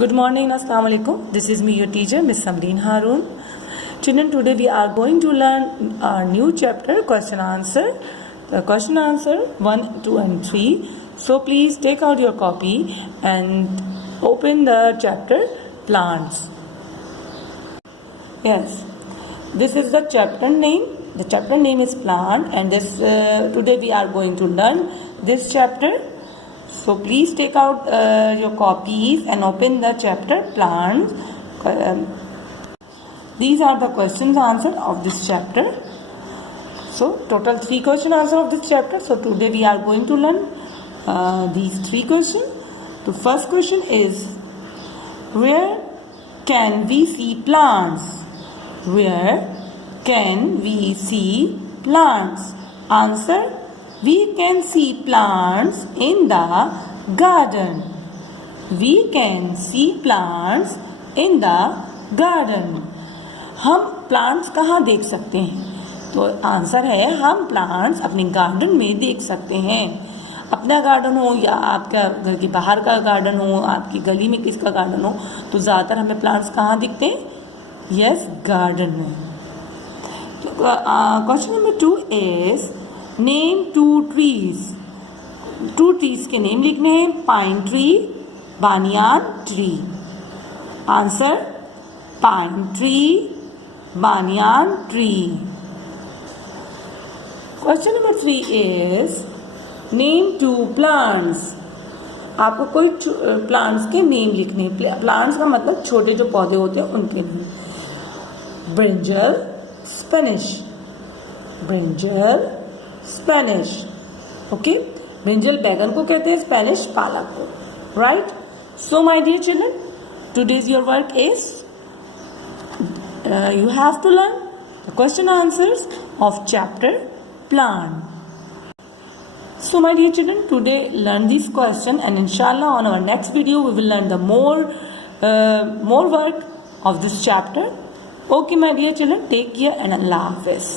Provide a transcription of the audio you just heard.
Good morning, Assalamu alaikum. This is me, your teacher, Miss Samreen Haroon. Children, today we are going to learn our new chapter, question answer. The question answer 1, 2 and 3. So please take out your copy and open the chapter plants. Yes, this is the chapter name. The chapter name is plant, and today we are going to learn this chapter. So please take out your copies and open the chapter plants. These are the questions answered of this chapter. So total 3 question answer of this chapter. So today we are going to learn these 3 questions. The first question is, where can we see plants? Where can we see plants? Answer: we can see plants in the garden. We can see plants in the garden. हम plants कहाँ देख सकते हैं? तो answer है, हम plants अपने garden में देख सकते हैं. अपना गार्डन हो या आपका घर के बाहर का गार्डन हो, आपकी गली में किसका गार्डन हो, तो ज़्यादातर हमें प्लांट्स कहाँ दिखते हैं? यस, गार्डन में. तो question number 2 is, name 2 trees. 2 trees के नेम लिखने हैं. Pine tree, Baniyan tree. Answer: pine tree, Baniyan tree. Question number 3 is, name 2 plants. आपको कोई प्लांट्स के नेम लिखने हैं. प्लांट्स का मतलब छोटे जो पौधे होते हैं उनके name. Brinjal, spinach. Brinjal, spinach. Okay, brinjal बैगन को कहते हैं, स्पेनिश पालक को. Right. So my dear children, today's your work is you have to learn the question answers of chapter plant. So my dear children, today learn this question, and inshallah on our next video we will learn the more work of this chapter. Okay my dear children, take care and Allah Hafiz.